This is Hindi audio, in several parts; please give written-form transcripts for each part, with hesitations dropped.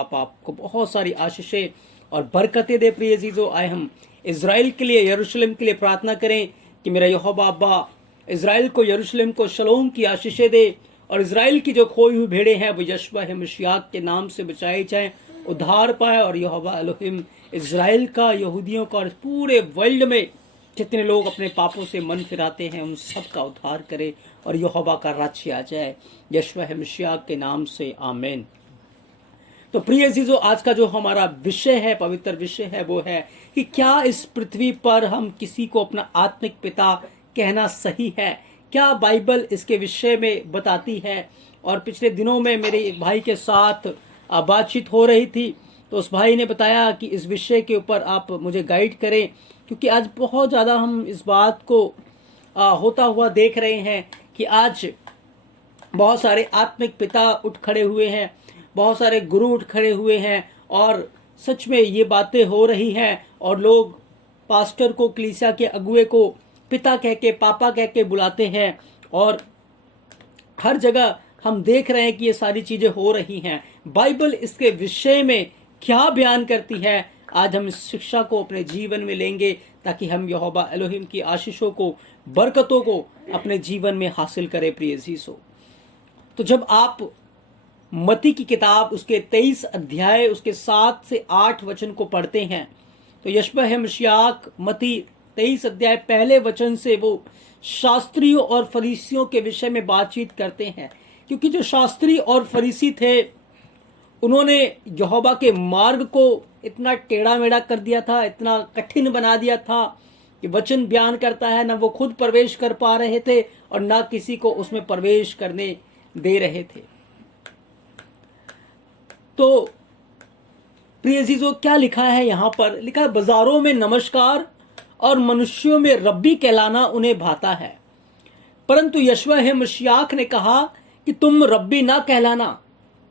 आप आपको बहुत सारी आशीषें और बरकतें दे। प्रिय अजीजों, आए हम इज़राइल के लिए, यरूशलेम के लिए प्रार्थना करें कि मेरा यहोवा अब्बा इज़राइल को, यरूशलेम को शलोम की आशीषें दे और इज़राइल की जो खोई हुई भेड़ें हैं वो यशवा मसीह के नाम से बचाई जाएं, उद्धार पाए। और यहोवा एलोहिम इज़राइल का, यहूदियों का और पूरे वर्ल्ड में जितने लोग अपने पापों से मन फिराते हैं उन सब का उद्धार करे और यहोवा का राज्य आ जाए, यशवा मसीह के नाम से, आमीन। तो प्रिय अजीजों, आज का जो हमारा विषय है, पवित्र विषय है, वो है कि क्या इस पृथ्वी पर हम किसी को अपना आत्मिक पिता कहना सही है? क्या बाइबल इसके विषय में बताती है? और पिछले दिनों में मेरे एक भाई के साथ बातचीत हो रही थी, तो उस भाई ने बताया कि इस विषय के ऊपर आप मुझे गाइड करें, क्योंकि आज बहुत ज़्यादा हम इस बात को होता हुआ देख रहे हैं कि आज बहुत सारे आत्मिक पिता उठ खड़े हुए हैं, बहुत सारे गुरु उठ खड़े हुए हैं और सच में ये बातें हो रही हैं और लोग पास्टर को, कलीसिया के अगुए को पिता कह के, पापा कह के बुलाते हैं और हर जगह हम देख रहे हैं कि ये सारी चीजें हो रही हैं। बाइबल इसके विषय में क्या बयान करती है, आज हम इस शिक्षा को अपने जीवन में लेंगे ताकि हम यहोवा एलोहिम की आशीषों को, बरकतों को अपने जीवन में हासिल करें। प्रिय अजीजों, तो जब आप मत्ती की किताब उसके 23 अध्याय उसके 7 से 8 वचन को पढ़ते हैं तो यशवा मसीह मत्ती 23 अध्याय पहले वचन से वो शास्त्रियों और फरीसियों के विषय में बातचीत करते हैं, क्योंकि जो शास्त्री और फरीसी थे उन्होंने यहोवा के मार्ग को इतना टेढ़ा मेढ़ा कर दिया था, इतना कठिन बना दिया था कि वचन बयान करता है ना वो खुद प्रवेश कर पा रहे थे और ना किसी को उसमें प्रवेश करने दे रहे थे। तो प्रिय अजीजों, क्या लिखा है यहाँ पर? लिखा है, बाजारों में नमस्कार और मनुष्यों में रब्बी कहलाना उन्हें भाता है, परंतु यशवा मसीह ने कहा कि तुम रब्बी ना कहलाना,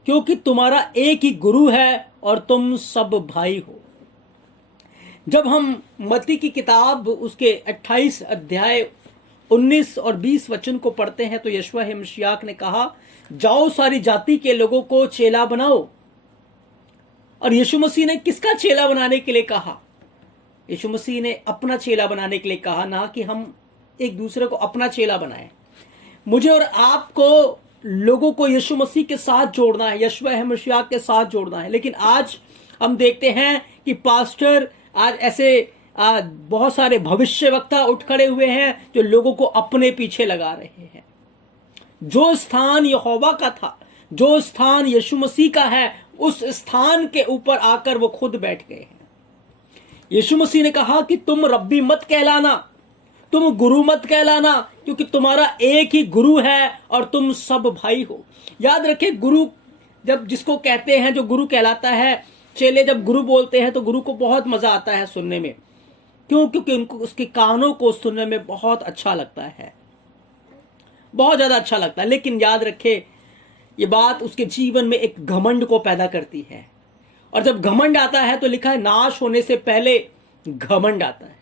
क्योंकि तुम्हारा एक ही गुरु है और तुम सब भाई हो। जब हम मत्ती की किताब उसके 28 अध्याय 19 और 20 वचन को पढ़ते हैं तो यशवा मसीह ने कहा, जाओ सारी जाति के लोगों को चेला बनाओ। और यीशु मसीह ने किसका चेला बनाने के लिए कहा? यीशु मसीह ने अपना चेला बनाने के लिए कहा, ना कि हम एक दूसरे को अपना चेला बनाएं। मुझे और आपको लोगों को यीशु मसीह के साथ जोड़ना है, यशवा मसीह के साथ जोड़ना है। लेकिन आज हम देखते हैं कि पास्टर, आज ऐसे बहुत सारे भविष्यवक्ता उठ खड़े हुए हैं जो लोगों को अपने पीछे लगा रहे हैं। जो स्थान यहोवा का था, जो स्थान यीशु मसीह का है, उस स्थान के ऊपर आकर वो खुद बैठ गए हैं। यीशु मसीह ने कहा कि तुम रब्बी मत कहलाना, तुम गुरु मत कहलाना, क्योंकि तुम्हारा एक ही गुरु है और तुम सब भाई हो। याद रखें, गुरु जब जिसको कहते हैं, जो गुरु कहलाता है, चेले जब गुरु बोलते हैं तो गुरु को बहुत मजा आता है सुनने में। क्यों? क्योंकि उनको उसके कानों को सुनने में बहुत अच्छा लगता है, बहुत ज्यादा अच्छा लगता है। लेकिन याद रखें, ये बात उसके जीवन में एक घमंड को पैदा करती है, और जब घमंड आता है तो लिखा है, नाश होने से पहले घमंड आता है।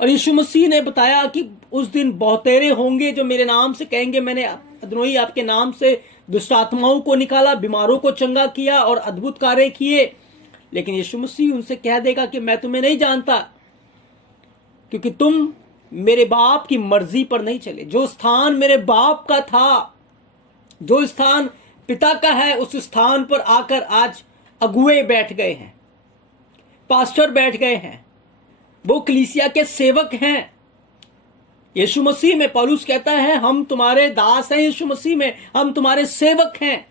और यीशु मसीह ने बताया कि उस दिन बहुतेरे होंगे जो मेरे नाम से कहेंगे, मैंने अदनोई आपके नाम से दुष्ट आत्माओं को निकाला, बीमारों को चंगा किया और अद्भुत कार्य किए। लेकिन यीशु मसीह उनसे कह देगा कि मैं तुम्हें नहीं जानता, क्योंकि तुम मेरे बाप की मर्जी पर नहीं चले। जो स्थान मेरे बाप का था, जो स्थान पिता का है, उस स्थान पर आकर आज अगुए बैठ गए हैं, पास्टर बैठ गए हैं, वो कलीसिया के सेवक हैं। यीशु मसीह में पौलुस कहता है, हम तुम्हारे दास हैं, यीशु मसीह में हम तुम्हारे सेवक हैं।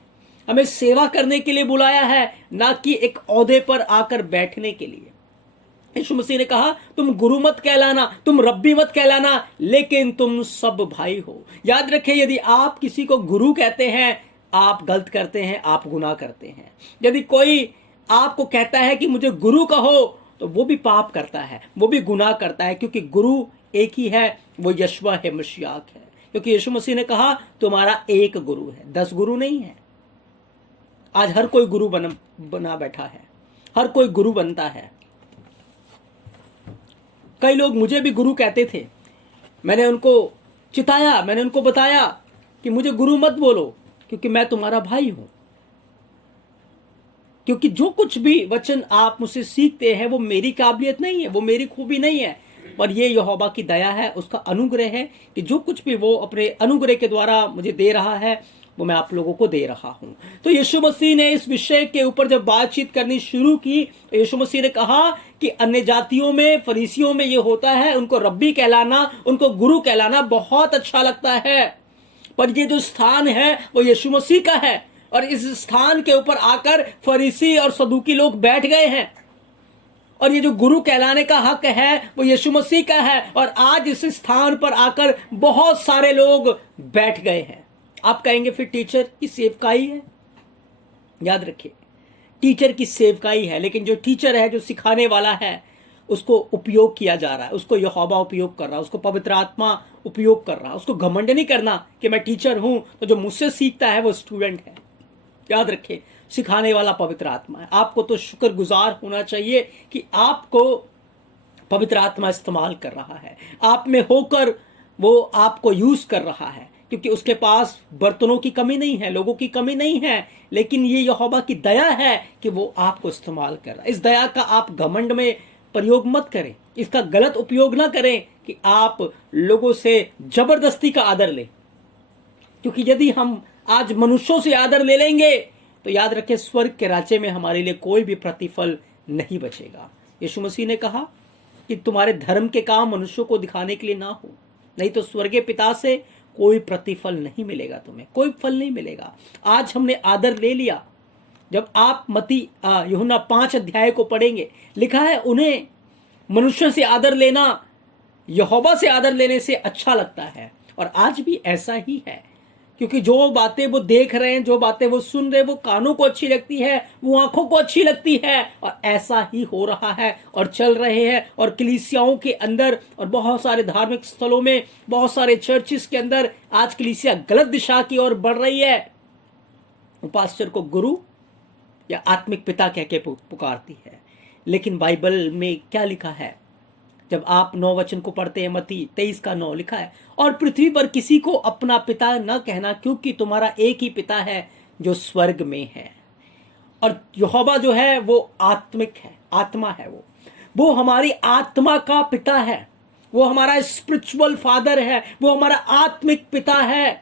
हमें सेवा करने के लिए बुलाया है, ना कि एक ओहदे पर आकर बैठने के लिए। यीशु मसीह ने कहा, तुम गुरु मत कहलाना, तुम रब्बी मत कहलाना, लेकिन तुम सब भाई हो। याद रखें, यदि आप किसी को गुरु कहते हैं, आप गलत करते हैं, आप गुनाह करते हैं। यदि कोई आपको कहता है कि मुझे गुरु कहो, तो वो भी पाप करता है, वो भी गुनाह करता है, क्योंकि गुरु एक ही है, वो यशवा मसीह है। क्योंकि यीशु मसीह ने कहा, तुम्हारा एक गुरु है, 10 गुरु नहीं है। आज हर कोई गुरु बना बैठा है, हर कोई गुरु बनता है। कई लोग मुझे भी गुरु कहते थे, मैंने उनको चिताया, मैंने उनको बताया कि मुझे गुरु मत बोलो, क्योंकि मैं तुम्हारा भाई हूं। क्योंकि जो कुछ भी वचन आप मुझसे सीखते हैं वो मेरी काबिलियत नहीं है, वो मेरी खूबी नहीं है, पर ये यहोवा की दया है, उसका अनुग्रह है कि जो कुछ भी वो अपने अनुग्रह के द्वारा मुझे दे रहा है वो मैं आप लोगों को दे रहा हूं। तो यीशु मसीह ने इस विषय के ऊपर जब बातचीत करनी शुरू की तो यीशु मसीह ने कहा कि अन्य जातियों में, फरीसियों में ये होता है, उनको रब्बी कहलाना, उनको गुरु कहलाना बहुत अच्छा लगता है, पर ये जो स्थान है वो यीशु मसीह का है, और इस स्थान के ऊपर आकर फरीसी और सदूकी लोग बैठ गए हैं, और ये जो गुरु कहलाने का हक है वो यीशु मसीह का है, और आज इस स्थान पर आकर बहुत सारे लोग बैठ गए हैं। आप कहेंगे फिर टीचर की सेवकाई है। याद रखिए, टीचर की सेवकाई है, लेकिन जो टीचर है, जो सिखाने वाला है, उसको उपयोग किया जा रहा है, उसको यहोवा उपयोग कर रहा है, उसको पवित्र आत्मा उपयोग कर रहा है। उसको घमंड नहीं करना कि मैं टीचर हूं, तो जो मुझसे सीखता है वो स्टूडेंट है। याद रखिए, सिखाने वाला पवित्र आत्मा है। आपको तो शुक्रगुजार होना चाहिए कि आपको पवित्र आत्मा इस्तेमाल कर रहा है, आप में होकर वो आपको यूज कर रहा है, क्योंकि उसके पास बर्तनों की कमी नहीं है, लोगों की कमी नहीं है, लेकिन ये यहोवा की दया है कि वो आपको इस्तेमाल कर रहा है। इस दया का आप घमंड में प्रयोग मत करें, इसका गलत उपयोग ना करें कि आप लोगों से जबरदस्ती का आदर लें, क्योंकि यदि हम आज मनुष्यों से आदर ले लेंगे तो याद रखें, स्वर्ग के राज्य में हमारे लिए कोई भी प्रतिफल नहीं बचेगा। यीशु मसीह ने कहा कि तुम्हारे धर्म के काम मनुष्यों को दिखाने के लिए ना हो, नहीं तो स्वर्गीय पिता से कोई प्रतिफल नहीं मिलेगा, तुम्हें कोई फल नहीं मिलेगा। आज हमने आदर ले लिया। जब आप मती यूहन्ना 5 अध्याय को पढ़ेंगे, लिखा है उन्हें मनुष्य से आदर लेना यहोवा से आदर लेने से अच्छा लगता है। और आज भी ऐसा ही है, क्योंकि जो बातें वो देख रहे हैं, जो बातें वो सुन रहे हैं, वो कानों को अच्छी लगती है, वो आंखों को अच्छी लगती है, और ऐसा ही हो रहा है और चल रहे हैं। और कलीसियाओं के अंदर और बहुत सारे धार्मिक स्थलों में, बहुत सारे चर्चिस के अंदर आज कलीसिया गलत दिशा की ओर बढ़ रही है। पास्टर को गुरु या आत्मिक पिता कह के पुकारती है, लेकिन बाइबल में क्या लिखा है? जब आप 9 वचन को पढ़ते हैं, मत्ती 23:9 लिखा है, और पृथ्वी पर किसी को अपना पिता न कहना, क्योंकि तुम्हारा एक ही पिता है जो स्वर्ग में है। और यहोवा जो है वो आत्मिक है, आत्मा है, वो हमारी आत्मा का पिता है, वो हमारा स्पिरिचुअल फादर है, वो हमारा आत्मिक पिता है।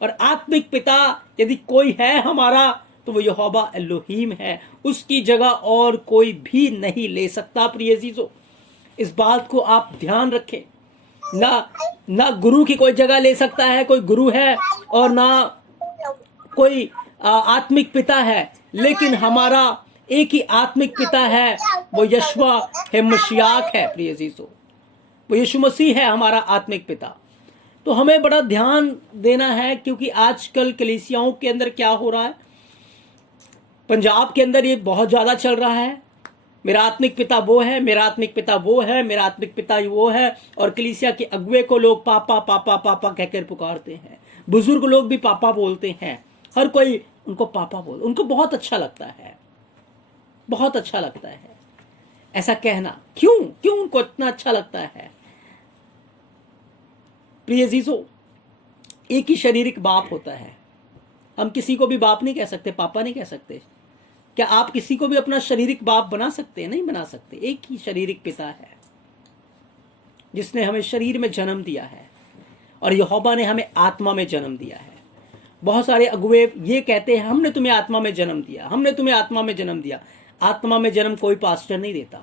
और आत्मिक पिता यदि कोई है हमारा, तो वो यहोवा एलोहीम है, उसकी जगह और कोई भी नहीं ले सकता। प्रिय अजीजों, इस बात को आप ध्यान रखें। ना गुरु की कोई जगह ले सकता है कोई गुरु है, और ना कोई आत्मिक पिता है, लेकिन हमारा एक ही आत्मिक पिता है, वो यशवा है, मशियाक है। प्रिय अजीजों, वो यीशु मसीह है हमारा आत्मिक पिता। तो हमें बड़ा ध्यान देना है, क्योंकि आजकल कलीसियाओं के अंदर क्या हो रहा है, पंजाब के अंदर ये बहुत ज्यादा चल रहा है, मेरा आत्मिक पिता वो है, मेरा आत्मिक पिता वो है, मेरा आत्मिक पिता वो है। और कलीसिया के अगुवे को लोग पापा पापा पापा कहकर पुकारते हैं, बुजुर्ग लोग भी पापा बोलते हैं, हर कोई उनको पापा बोल, उनको बहुत अच्छा लगता है, बहुत अच्छा लगता है ऐसा कहना। क्यों उनको इतना अच्छा लगता है? प्रिय अजीजों, एक ही शारीरिक बाप होता है, हम किसी को भी बाप नहीं कह सकते, पापा नहीं कह सकते। क्या आप किसी को भी अपना शारीरिक बाप बना सकते हैं? नहीं बना सकते। एक ही शारीरिक पिता है जिसने हमें शरीर में जन्म दिया है, और यहोवा ने हमें आत्मा में जन्म दिया है। बहुत सारे अगुवे ये कहते हैं, हमने तुम्हें आत्मा में जन्म दिया, हमने तुम्हें आत्मा में जन्म दिया। आत्मा में जन्म कोई पास्टर नहीं देता,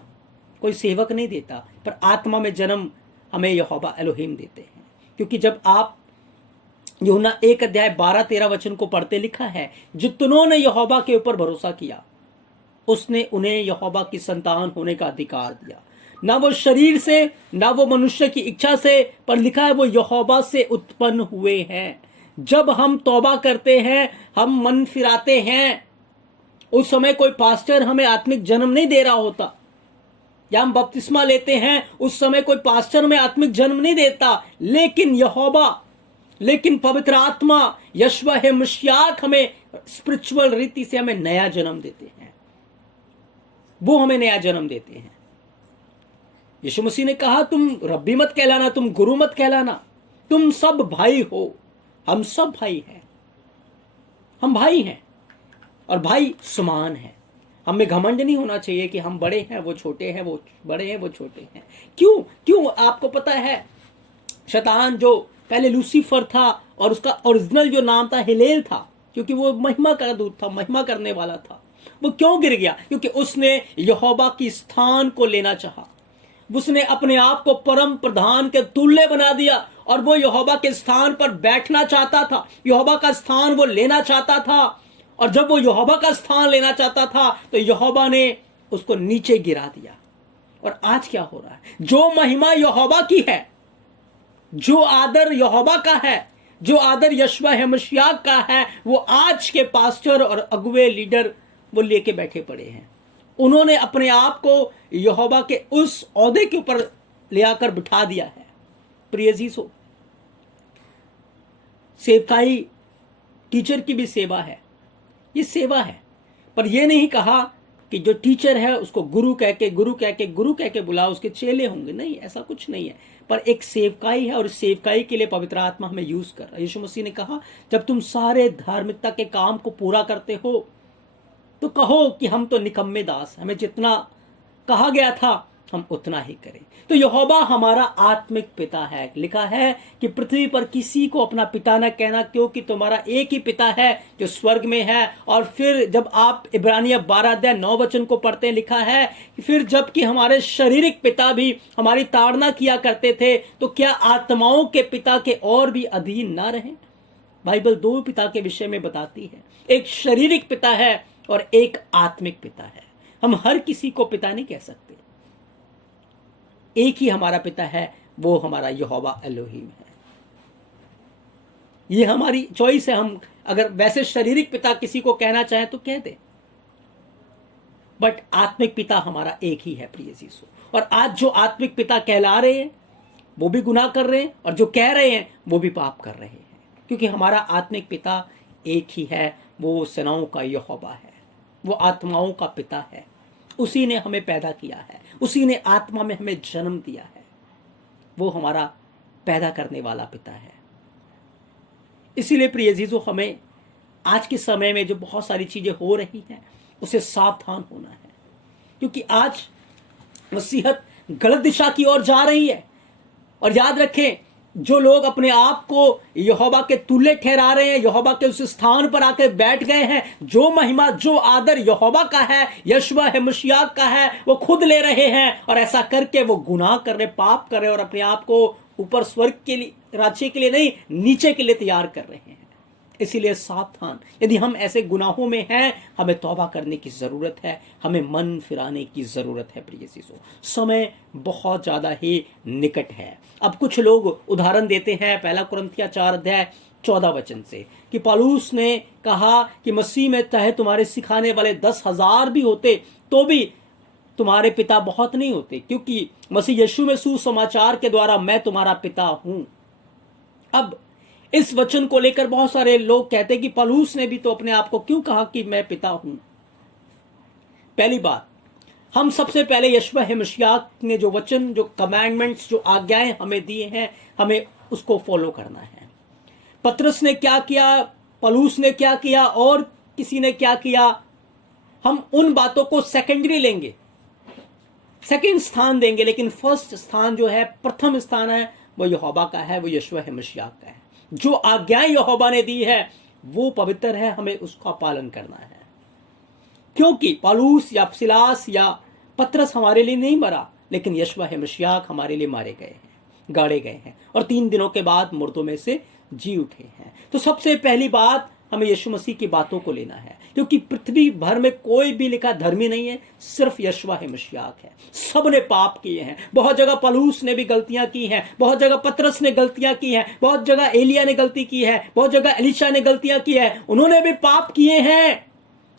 कोई सेवक नहीं देता, पर आत्मा में जन्म हमें यहोवा एलोहीम देते हैं। क्योंकि जब आप यूहन्ना 1 अध्याय 12-13 वचन को पढ़ते, लिखा है, जितनों ने यहोवा के ऊपर भरोसा किया उसने उन्हें यहोवा की संतान होने का अधिकार दिया, ना वो शरीर से, ना वो मनुष्य की इच्छा से, पर लिखा है वो यहोवा से उत्पन्न हुए हैं। जब हम तौबा करते हैं, हम मन फिराते हैं, उस समय कोई पास्टर हमें आत्मिक जन्म नहीं दे रहा होता, या हम बपतिस्मा लेते हैं, उस समय कोई पास्टर हमें आत्मिक जन्म नहीं देता, लेकिन यहोवा, लेकिन पवित्र आत्मा यशवा है मशियाक हमें स्पिरिचुअल रीति से हमें नया जन्म देते हैं, वो हमें नया जन्म देते हैं। यीशु मसीह ने कहा, तुम रब्बी मत कहलाना, तुम गुरु मत कहलाना, तुम सब भाई हो। हम सब भाई हैं, हम भाई हैं, और भाई समान है। हमें घमंड नहीं होना चाहिए कि हम बड़े हैं वो छोटे हैं, वो बड़े हैं वो छोटे हैं। क्यों क्यों आपको पता है, शैतान जो पहले लूसीफर था और उसका ओरिजिनल जो नाम था हिलेल था, क्योंकि वो महिमा का दूत था, महिमा करने वाला था। वो क्यों गिर गया? क्योंकि उसने यहोवा की स्थान को लेना चाहा। उसने अपने आप को परम प्रधान के तुल्य बना दिया और वो यहोवा के स्थान पर बैठना चाहता था, यहोवा का स्थान वो लेना चाहता था। और जब वो यहोवा का स्थान लेना चाहता था तो यहोवा ने उसको नीचे गिरा दिया। और आज क्या हो रहा है? जो महिमा यहोवा की है, जो आदर यहोवा का है, जो आदर यशवा मसीह का है, वो आज के पास्टर और अगुवे लीडर वो लेके बैठे पड़े हैं। उन्होंने अपने आप को यहोवा के उस औहदे के ऊपर ले आकर बिठा दिया है। प्रिय अजीजों, सेवकाई टीचर की भी सेवा है, ये सेवा है। पर यह नहीं कहा कि जो टीचर है उसको गुरु कह के बुलाओ, उसके चेले होंगे, नहीं, ऐसा कुछ नहीं है। पर एक सेवकाई है और इस सेवकाई के लिए पवित्र आत्मा हमें यूज कर रहा है। यीशु मसीह ने कहा, जब तुम सारे धार्मिकता के काम को पूरा करते हो तो कहो कि हम तो निकम्मे दास, हमें जितना कहा गया था हम उतना ही करें। तो यहोवा हमारा आत्मिक पिता है। लिखा है कि पृथ्वी पर किसी को अपना पिता न कहना, क्योंकि तुम्हारा एक ही पिता है जो स्वर्ग में है। और फिर जब आप इब्रानिया 12:9 को पढ़ते हैं, लिखा है कि फिर जबकि हमारे शारीरिक पिता भी हमारी ताड़ना किया करते थे, तो क्या आत्माओं के पिता के और भी अधीन ना रहे? बाइबल दो पिता के विषय में बताती है, एक शारीरिक पिता है और एक आत्मिक पिता है। हम हर किसी को पिता नहीं कह सकते, एक ही हमारा पिता है, वो हमारा यहोवा एलोहीम है। ये हमारी चॉइस है, हम अगर वैसे शारीरिक पिता किसी को कहना चाहें तो कह दे, बट आत्मिक पिता हमारा एक ही है प्रिय जीसु। और आज जो आत्मिक पिता कहला रहे हैं वो भी गुनाह कर रहे हैं, और जो कह रहे हैं वो भी पाप कर रहे हैं, क्योंकि हमारा आत्मिक पिता एक ही है, वो सेनाओं का यहोवा है, वो आत्माओं का पिता है। उसी ने हमें पैदा किया है, उसी ने आत्मा में हमें जन्म दिया है, वो हमारा पैदा करने वाला पिता है। इसीलिए प्रिय अजीजों, हमें आज के समय में जो बहुत सारी चीजें हो रही हैं उसे सावधान होना है, क्योंकि आज नसीहत गलत दिशा की ओर जा रही है। और याद रखें, जो लोग अपने आप को यहोवा के तुल्य ठहरा रहे हैं, यहोवा के उस स्थान पर आकर बैठ गए हैं, जो महिमा जो आदर यहोवा का है, यशवा है मसीह का है, वो खुद ले रहे हैं। और ऐसा करके वो गुनाह कर रहे, पाप कर रहे, और अपने आप को ऊपर स्वर्ग के लिए, राज्य के लिए नहीं, नीचे के लिए तैयार कर रहे हैं। इसीलिए सावधान, यदि हम ऐसे गुनाहों में हैं, हमें तौबा करने की जरूरत है, हमें मन फिराने की जरूरत है। प्रिय चीजों, समय बहुत ज्यादा ही निकट है। अब कुछ लोग उदाहरण देते हैं 1 कुरिन्थियों 4:14 से, कि पौलुस ने कहा कि मसीह में चाहे तुम्हारे सिखाने वाले 10,000 भी होते तो भी तुम्हारे पिता बहुत नहीं होते, क्योंकि मसीह यीशु में सुसमाचार के द्वारा मैं तुम्हारा पिता हूं। अब इस वचन को लेकर बहुत सारे लोग कहते हैं कि पौलुस ने भी तो अपने आप को क्यों कहा कि मैं पिता हूं। पहली बात, हम सबसे पहले यशवा मसीह ने जो वचन, जो कमांडमेंट्स, जो आज्ञाएं हमें दिए हैं, हमें उसको फॉलो करना है। पतरस ने क्या किया, पौलुस ने क्या किया, और किसी ने क्या किया, हम उन बातों को सेकेंडरी लेंगे, सेकंड स्थान देंगे, लेकिन फर्स्ट स्थान जो है, प्रथम स्थान है, वो यहोवा का है, वो यशवा मसीह का है। जो आज्ञाएं यहोवा ने दी है वो पवित्र है, हमें उसका पालन करना है। क्योंकि पौलुस या सिलास या पतरस हमारे लिए नहीं मरा, लेकिन यशवा मसीह हमारे लिए मारे गए हैं, गाड़े गए हैं, और 3 दिनों के बाद मुर्दों में से जी उठे हैं। तो सबसे पहली बात, हमें यीशु मसीह की बातों को लेना है, क्योंकि पृथ्वी भर में कोई भी लिखा धर्मी नहीं है, सिर्फ यशवा मसीह है। सब ने पाप किए हैं। बहुत जगह पौलुस ने भी गलतियां की हैं, बहुत जगह पतरस ने गलतियां की हैं, बहुत जगह एलिया ने गलती की है, बहुत जगह एलीशा ने गलतियां की है, उन्होंने भी पाप किए हैं।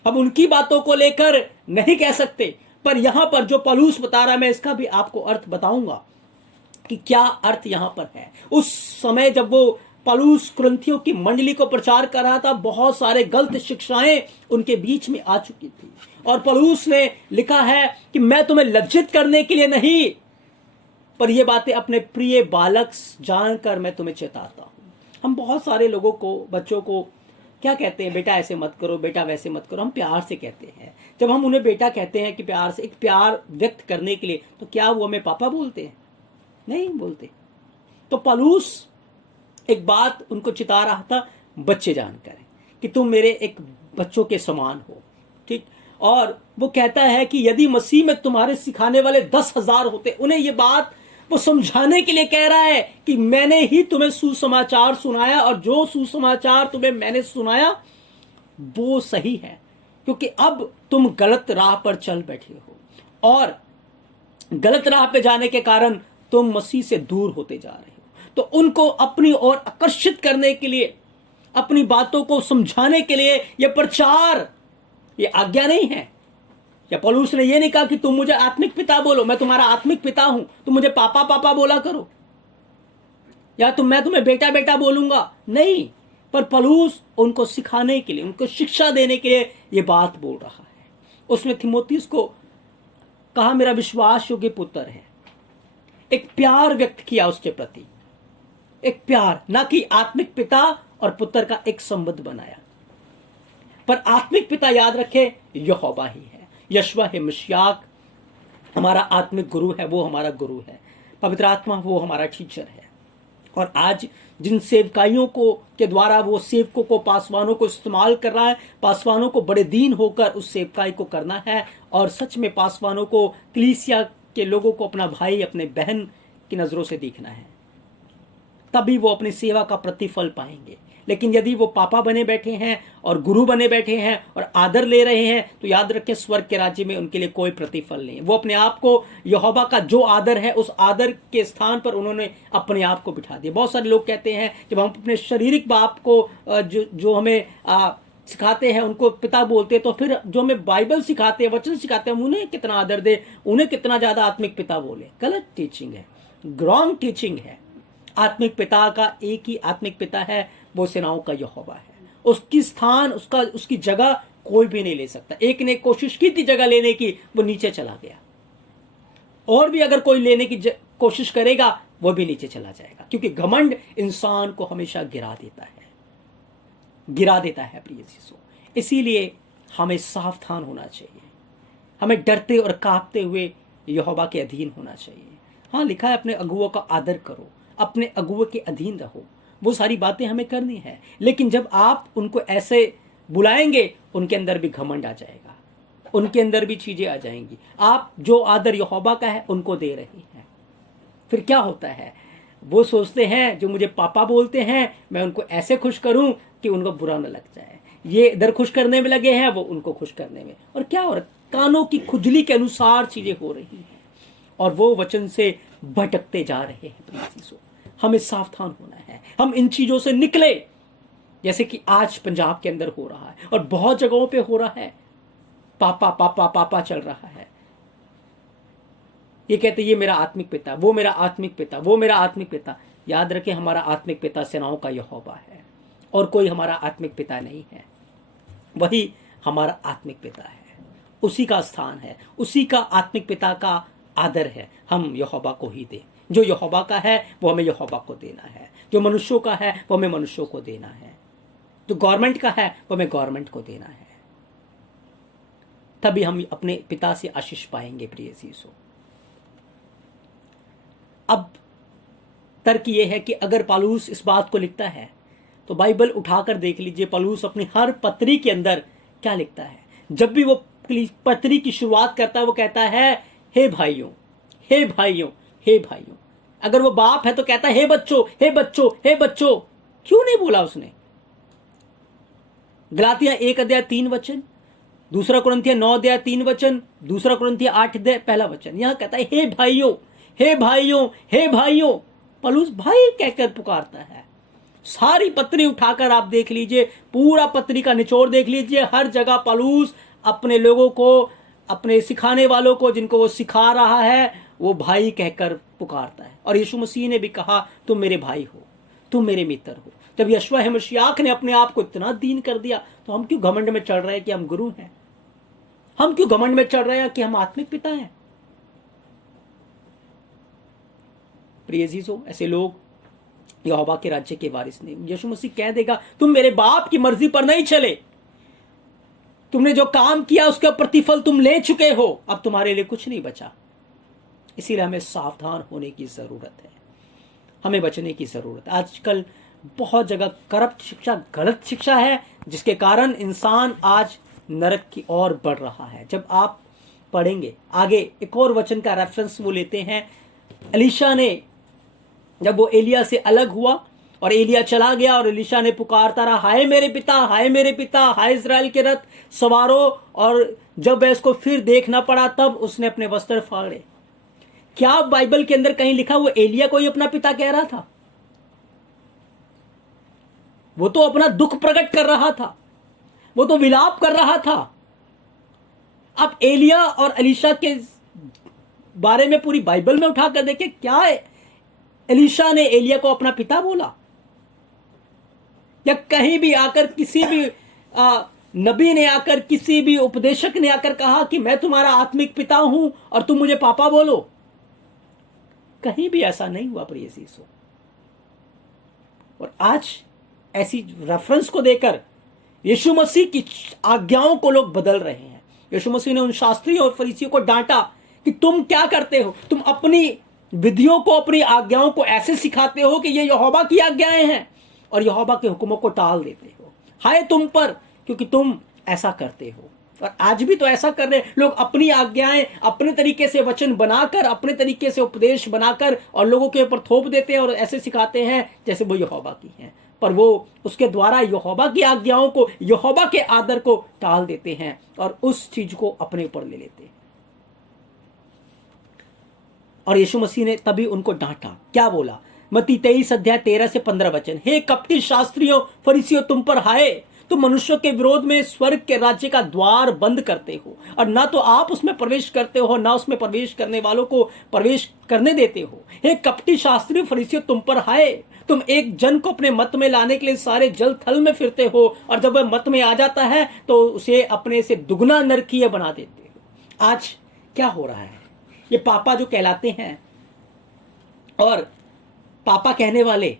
अब उनकी बातों को लेकर नहीं कह सकते, पर यहां पर जो पौलुस बता रहा है, मैं इसका भी आपको अर्थ बताऊंगा कि क्या अर्थ यहां पर है। उस समय जब वो पौलुस कुरिन्थियों की मंडली को प्रचार कर रहा था, बहुत सारे गलत शिक्षाएं उनके बीच में आ चुकी थी, और पौलुस ने लिखा है कि मैं तुम्हें लज्जित करने के लिए नहीं, पर ये बातें अपने प्रिय बालक जानकर मैं तुम्हें चेताता हूं। हम बहुत सारे लोगों को, बच्चों को, क्या कहते हैं, बेटा ऐसे मत करो, बेटा वैसे मत करो, हम प्यार से कहते हैं। जब हम उन्हें बेटा कहते हैं कि प्यार से, एक प्यार व्यक्त करने के लिए, तो क्या वो हमें पापा बोलते हैं? नहीं बोलते। तो पौलुस एक बात उनको चिता रहा था, बच्चे जानकर कि तुम मेरे एक बच्चों के समान हो, ठीक। और वो कहता है कि यदि मसीह में तुम्हारे सिखाने वाले 10,000 होते, उन्हें ये बात वो समझाने के लिए कह रहा है कि मैंने ही तुम्हें सुसमाचार सुनाया, और जो सुसमाचार तुम्हें मैंने सुनाया वो सही है, क्योंकि अब तुम गलत राह पर चल बैठे हो, और गलत राह पे जाने के कारण तुम मसीह से दूर होते जा रहे हो। तो उनको अपनी ओर आकर्षित करने के लिए, अपनी बातों को समझाने के लिए यह प्रचार, ये आज्ञा नहीं है। या पौलुस ने यह नहीं कहा कि तुम मुझे आत्मिक पिता बोलो, मैं तुम्हारा आत्मिक पिता हूं, तुम मुझे पापा पापा बोला करो, या मैं तुम्हें बेटा बेटा बोलूंगा, नहीं। पर पौलुस उनको सिखाने के लिए, उनको शिक्षा देने के लिए यह बात बोल रहा है। उसने तीमुथियुस को कहा मेरा विश्वास योग्य पुत्र है, एक प्यार व्यक्त किया उसके प्रति, एक प्यार, ना कि आत्मिक पिता और पुत्र का एक संबंध बनाया। पर आत्मिक पिता याद रखे यहोवा ही है, यशवा है मशियाक हमारा आत्मिक गुरु है, वो हमारा गुरु है, पवित्र आत्मा वो हमारा टीचर है। और आज जिन सेवकाइयों को के द्वारा वो सेवकों को, पासवानों को इस्तेमाल कर रहा है, पासवानों को बड़े दीन होकर उस सेवकाई को करना है, और सच में पासवानों को, कलीसिया के लोगों को अपना भाई, अपने बहन की नजरों से देखना है, तभी वो अपनी सेवा का प्रतिफल पाएंगे। लेकिन यदि वो पापा बने बैठे हैं और गुरु बने बैठे हैं और आदर ले रहे हैं, तो याद रखें स्वर्ग के राज्य में उनके लिए कोई प्रतिफल नहीं है। वो अपने आप को यहोवा का जो आदर है, उस आदर के स्थान पर उन्होंने अपने आप को बिठा दिया। बहुत सारे लोग कहते हैं जब हम अपने शारीरिक बाप को जो हमें सिखाते हैं उनको पिता बोलते हैं, तो फिर जो हमें बाइबल सिखाते हैं, वचन सिखाते हैं, उन्हें कितना आदर दे, उन्हें कितना ज्यादा आत्मिक पिता बोले। गलत टीचिंग है, रॉन्ग टीचिंग है। आत्मिक पिता का एक ही आत्मिक पिता है, वो सेनाओं का यहोवा है। उसकी स्थान, उसकी जगह कोई भी नहीं ले सकता। एक ने कोशिश की थी जगह लेने की, वो नीचे चला गया, और भी अगर कोई लेने की कोशिश करेगा वो भी नीचे चला जाएगा, क्योंकि घमंड इंसान को हमेशा गिरा देता है प्रिय चीजों। इसीलिए हमें सावधान होना चाहिए, हमें डरते और कांपते हुए यहोवा के अधीन होना चाहिए। हाँ, लिखा है अपने अगुओं का आदर करो, अपने अगुओं के अधीन रहो, वो सारी बातें हमें करनी है। लेकिन जब आप उनको ऐसे बुलाएंगे, उनके अंदर भी घमंड आ जाएगा, उनके अंदर भी चीजें आ जाएंगी। आप जो आदर यहोवा का है उनको दे रहे हैं, फिर क्या होता है, वो सोचते हैं जो मुझे पापा बोलते हैं मैं उनको ऐसे खुश करूं कि उनको बुरा न लग जाए। ये इधर खुश करने में लगे हैं, वो उनको खुश करने में, और क्या हो रहा है, कानों की खुजली के अनुसार चीजें हो रही हैं, और वो वचन से भटकते जा रहे हैं। हमें सावधान होना है, हम इन चीजों से निकले, जैसे कि आज पंजाब के अंदर हो रहा है और बहुत जगहों पे हो रहा है। पापा पापा पापा चल रहा है, ये कहते ये मेरा आत्मिक पिता, वो मेरा आत्मिक पिता, वो मेरा आत्मिक पिता। याद रखें हमारा आत्मिक पिता सेनाओं का यहोवा है, और कोई हमारा आत्मिक पिता नहीं है, वही हमारा आत्मिक पिता है, उसी का स्थान है, उसी का आत्मिक पिता का आदर है। हम यहोवा को ही दें, जो यहोवा का है वो हमें यहोवा को देना है, जो मनुष्यों का है वो हमें मनुष्यों को देना है, जो गवर्नमेंट का है वो हमें गवर्नमेंट को देना है। तभी हम अपने पिता से आशीष पाएंगे प्रिय चीजों। अब तर्क ये है कि अगर पौलुस इस बात को लिखता है तो बाइबल उठाकर देख लीजिए, पौलुस अपनी हर पत्री के अंदर क्या लिखता है। जब भी वो पत्री की शुरुआत करता है वो कहता है हे भाइयों, हे भाइयों, हे भाइयों। अगर वो बाप है तो कहता है हे बच्चों, हे बच्चों, हे बच्चों। क्यों नहीं बोला उसने? गलातिया 1:3 दूसरा कुरिन्थिया 9:3 दूसरा कुरिन्थिया 8:1 यहां कहता है हे भाइयों, हे भाइयों, हे भाइयों। पौलुस भाई कहकर पुकारता है। सारी पत्री उठाकर आप देख लीजिए, पूरा पत्री का निचोड़ देख लीजिए, हर जगह पौलुस अपने लोगों को, अपने सिखाने वालों को, जिनको वो सिखा रहा है, वो भाई कहकर पुकारता है। और यीशु मसीह ने भी कहा तुम मेरे भाई हो, तुम मेरे मित्र हो। जब यशवा मसीह ने अपने आप को इतना दीन कर दिया, तो हम क्यों घमंड में चढ़ रहे हैं कि हम गुरु हैं? हम क्यों घमंड में चढ़ रहे हैं कि हम आत्मिक पिता हैं? प्रिय अजीजों, ऐसे लोग यहोवा के राज्य के वारिस नहीं। यीशु मसीह कह देगा तुम मेरे बाप की मर्जी पर नहीं चले, तुमने जो काम किया उसका प्रतिफल तुम ले चुके हो, अब तुम्हारे लिए कुछ नहीं बचा। इसीलिए हमें सावधान होने की जरूरत है, हमें बचने की जरूरत है। आजकल बहुत जगह करप्ट शिक्षा, गलत शिक्षा है, जिसके कारण इंसान आज नरक की ओर बढ़ रहा है। जब आप पढ़ेंगे आगे एक और वचन का रेफरेंस वो लेते हैं, एलीशा ने जब वो एलिया से अलग हुआ और एलिया चला गया और एलीशा ने पुकारता रहा, हाय मेरे पिता, हाय मेरे पिता, हाय इजराइल के रथ सवारों, और जब वह इसको फिर देखना पड़ा तब उसने अपने वस्त्र फाड़े। क्या बाइबल के अंदर कहीं लिखा वो एलिया को ही अपना पिता कह रहा था? वो तो अपना दुख प्रकट कर रहा था, वो तो विलाप कर रहा था। अब एलिया और एलीशा के बारे में पूरी बाइबल में उठाकर देखें, क्या एलीशा ने एलिया को अपना पिता बोला? या कहीं भी आकर किसी भी नबी ने आकर, किसी भी उपदेशक ने आकर कहा कि मैं तुम्हारा आत्मिक पिता हूं और तुम मुझे पापा बोलो? कहीं भी ऐसा नहीं हुआ प्रिय यीशु। और आज ऐसी रेफरेंस को देकर यीशु मसीह की आज्ञाओं को लोग बदल रहे हैं। यीशु मसीह ने उन शास्त्रियों और फरीसियों को डांटा कि तुम क्या करते हो, तुम अपनी विधियों को, अपनी आज्ञाओं को ऐसे सिखाते हो कि ये यहोवा की आज्ञाएं हैं और यहोवा के हुक्मों को टाल देते हो। हाय तुम पर, क्योंकि तुम ऐसा करते हो। और आज भी तो ऐसा कर रहे हैं लोग, अपनी आज्ञाएं अपने तरीके से वचन बनाकर, अपने तरीके से उपदेश बनाकर और लोगों के ऊपर थोप देते हैं और ऐसे सिखाते हैं जैसे वो यहोवा की हैं, पर वो उसके द्वारा यहोवा की आज्ञाओं को, यहोवा के आदर को टाल देते हैं और उस चीज को अपने ऊपर ले लेते हैं। और यीशु मसीह ने तभी उनको डांटा। क्या बोला? मत्ती 23 अध्याय 13 से 15 वचन, हे कपटी शास्त्रियों फरीसियों, तुम पर हाय, तुम मनुष्यों के विरोध में स्वर्ग के राज्य का द्वार बंद करते हो और ना तो आप उसमें प्रवेश करते हो, ना उसमें प्रवेश करने वालों को प्रवेश करने देते हो। हे कपटी शास्त्री फरीसियों, तुम पर हाय, तुम एक जन को अपने मत में लाने के लिए सारे जल थल में फिरते हो और जब वह मत में आ जाता है तो उसे अपने से दुगना नरकीय बना देते हो। आज क्या हो रहा है? ये पापा जो कहलाते हैं और पापा कहने वाले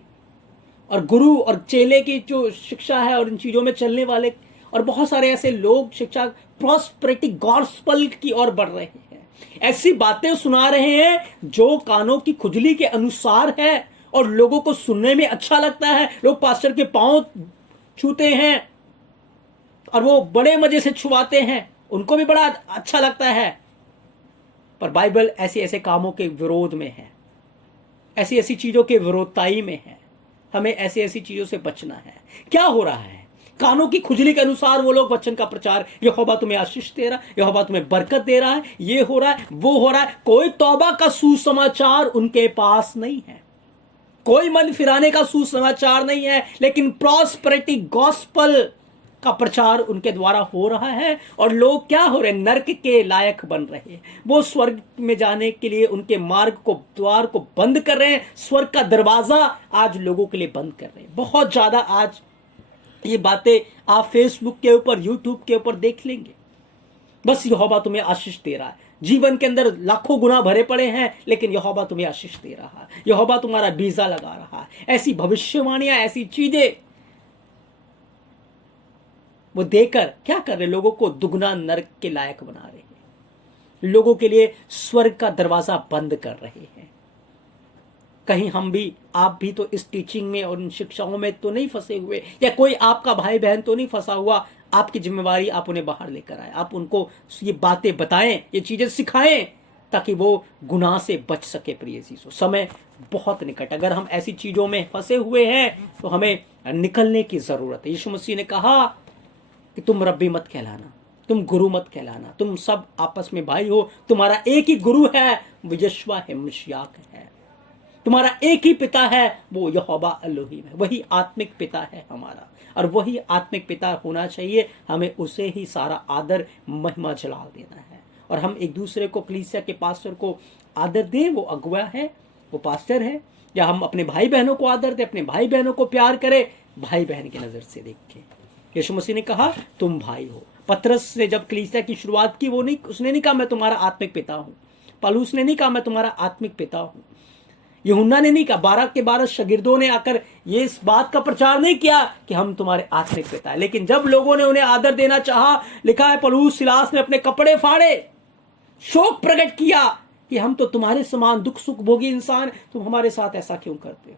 और गुरु और चेले की जो शिक्षा है और इन चीजों में चलने वाले और बहुत सारे ऐसे लोग शिक्षा प्रॉस्पेरिटी गॉस्पेल की ओर बढ़ रहे हैं, ऐसी बातें सुना रहे हैं जो कानों की खुजली के अनुसार है और लोगों को सुनने में अच्छा लगता है। लोग पास्टर के पांव छूते हैं और वो बड़े मजे से छुआते हैं, उनको भी बड़ा अच्छा लगता है। पर बाइबल ऐसे ऐसे कामों के विरोध में है, ऐसी ऐसी चीजों के विरोधताई में है। हमें ऐसी ऐसी चीजों से बचना है। क्या हो रहा है? कानों की खुजली के अनुसार वो लोग वचन का प्रचार, यहोवा तुम्हें आशीष दे रहा है, यहोवा तुम्हें बरकत दे रहा है, ये हो रहा है, वो हो रहा है। कोई तौबा का सुसमाचार उनके पास नहीं है, कोई मन फिराने का सुसमाचार नहीं है, लेकिन प्रॉस्पेरिटी गॉस्पेल का प्रचार उनके द्वारा हो रहा है और लोग क्या हो रहे हैं? नरक के लायक बन रहे हैं। वो स्वर्ग में जाने के लिए उनके मार्ग को, द्वार को बंद कर रहे हैं। स्वर्ग का दरवाजा आज लोगों के लिए बंद कर रहे हैं। बहुत ज्यादा आज ये बातें आप फेसबुक के ऊपर, यूट्यूब के ऊपर देख लेंगे। बस यहोवा तुम्हें आशीष दे रहा है, जीवन के अंदर लाखों गुना भरे पड़े हैं, लेकिन यहोवा तुम्हें आशीष दे रहा है, यहोवा तुम्हारा वीजा लगा रहा है। ऐसी भविष्यवाणियां, ऐसी चीजें वो देकर क्या कर रहे? लोगों को दुगना नरक के लायक बना रहे हैं, लोगों के लिए स्वर्ग का दरवाजा बंद कर रहे हैं। कहीं हम भी, आप भी तो इस टीचिंग में और इन शिक्षाओं में तो नहीं फंसे हुए, या कोई आपका भाई बहन तो नहीं फंसा हुआ? आपकी जिम्मेवारी, आप उन्हें बाहर लेकर आए, आप उनको ये बातें बताएं, ये चीजें सिखाएं ताकि वो गुनाह से बच सके। प्रिय यीशु, समय बहुत निकट, अगर हम ऐसी चीजों में फंसे हुए हैं तो हमें निकलने की जरूरत है। यीशु मसीह ने कहा कि तुम रब्बी मत कहलाना, तुम गुरु मत कहलाना, तुम सब आपस में भाई हो, तुम्हारा एक ही गुरु है, वो यहोवा है, मशीयाक है, तुम्हारा एक ही पिता है, वो यहोवा एलोहीम है। वही आत्मिक पिता है हमारा, और वही आत्मिक पिता होना चाहिए। हमें उसे ही सारा आदर, महिमा जलाल देना है और हम एक दूसरे को, कलीसिया के पास्टर को आदर दें। वो अगुवा है, वो पास्टर है। या हम अपने भाई बहनों को आदर दें, अपने भाई बहनों को प्यार करें, भाई बहन की नजर से देखें। यीशु मसीह ने कहा तुम भाई हो। पतरस ने जब कलीसिया की शुरुआत की, वो नहीं, उसने नहीं कहा मैं तुम्हारा आत्मिक पिता हूं। पौलुस ने नहीं कहा मैं तुम्हारा आत्मिक पिता हूं। यूहन्ना ने नहीं कहा, 12 के 12 शागिर्दों ने आकर ये इस बात का प्रचार नहीं किया कि हम तुम्हारे आत्मिक पिता है। लेकिन जब लोगों ने उन्हें आदर देना चाहा, लिखा है पौलुस सिलास ने अपने कपड़े फाड़े, शोक प्रकट किया कि हम तो तुम्हारे समान दुख सुख भोगी इंसान, तुम हमारे साथ ऐसा क्यों करते हो,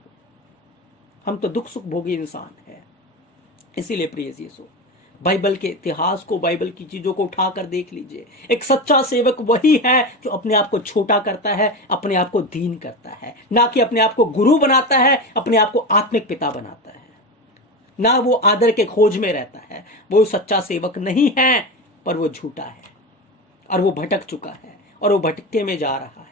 हम तो दुख सुख भोगी इंसान है। इसीलिए प्रिय यीशु, बाइबल के इतिहास को, बाइबल की चीजों को उठाकर देख लीजिए। एक सच्चा सेवक वही है जो अपने आप को छोटा करता है, अपने आप को दीन करता है, ना कि अपने आप को गुरु बनाता है, अपने आप को आत्मिक पिता बनाता है, ना वो आदर के खोज में रहता है। वो सच्चा सेवक नहीं है, पर वो झूठा है और वो भटक चुका है और वो भटके में जा रहा है।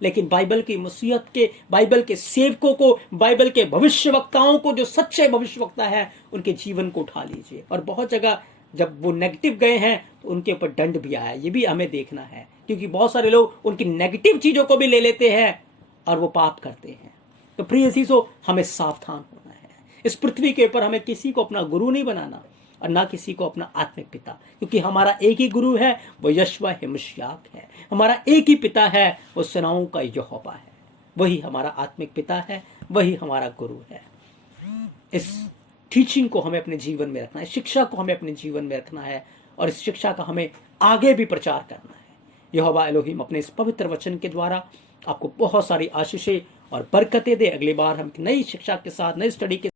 लेकिन बाइबल की मसीहत के, बाइबल के सेवकों को, बाइबल के भविष्यवक्ताओं को, जो सच्चे भविष्यवक्ता है, उनके जीवन को उठा लीजिए। और बहुत जगह जब वो नेगेटिव गए हैं तो उनके ऊपर दंड भी आया, ये भी हमें देखना है, क्योंकि बहुत सारे लोग उनकी नेगेटिव चीजों को भी ले लेते हैं और वो पाप करते हैं। तो प्रिय चीजों, हमें सावधान होना है। इस पृथ्वी के ऊपर हमें किसी को अपना गुरु नहीं बनाना और ना किसी को अपना आत्मिक पिता, क्योंकि हमारा एक ही गुरु है, वो यशवा है, मशियाक है। हमारा एक ही पिता है, वो सेनाओं का यहोवा है। वही हमारा आत्मिक पिता है, वही हमारा गुरु है। इस टीचिंग को हमें अपने जीवन में रखना है, शिक्षा को हमें अपने जीवन में रखना है और इस शिक्षा का हमें आगे भी प्रचार करना है। यहोवा एलोहिम अपने इस पवित्र वचन के द्वारा आपको बहुत सारी आशीषें और बरकतें दे। अगली बार हम नई शिक्षा के साथ, नई स्टडी के